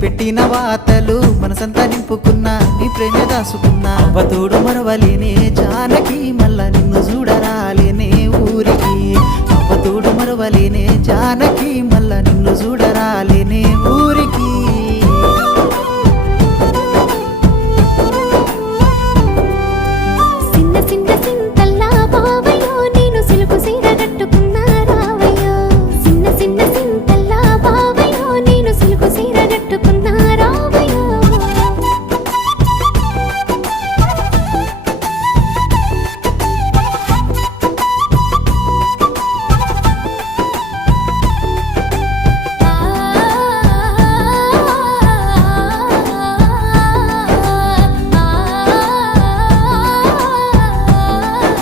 పెట్టిన వాతలు మనసంతా నింపుకున్నా నీ ప్రేమే దాసుకున్నా అవతోడు మరవలేనే జానకి మళ్ళా నిన్ను చూడరాలేనే ఊరికి అవతోడు మరవలేనే జానకి